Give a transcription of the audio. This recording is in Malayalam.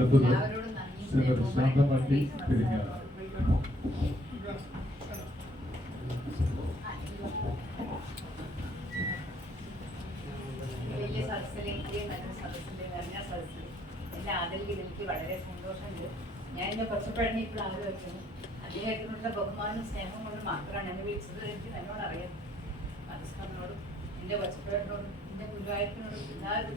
അടുത്തത് ശ്രീമതി ശാന്തമട്ടി ആദരിക്കൽ എനിക്ക് വളരെ സന്തോഷമുണ്ട്. ഞാൻ എന്നെ പച്ചപ്പഴനി ഇപ്പോൾ ആലോചിക്കുന്നു അദ്ദേഹത്തിനുള്ള ബഹുമാനവും സ്നേഹം കൊണ്ട് മാത്രമാണ് എന്നെ വിളിച്ചത്. എനിക്ക് നല്ലോണം അറിയാം. എന്റെ എന്റെ എന്റെ എന്റെ ഗുരുവായൂരത്തിനോടും എല്ലാവരും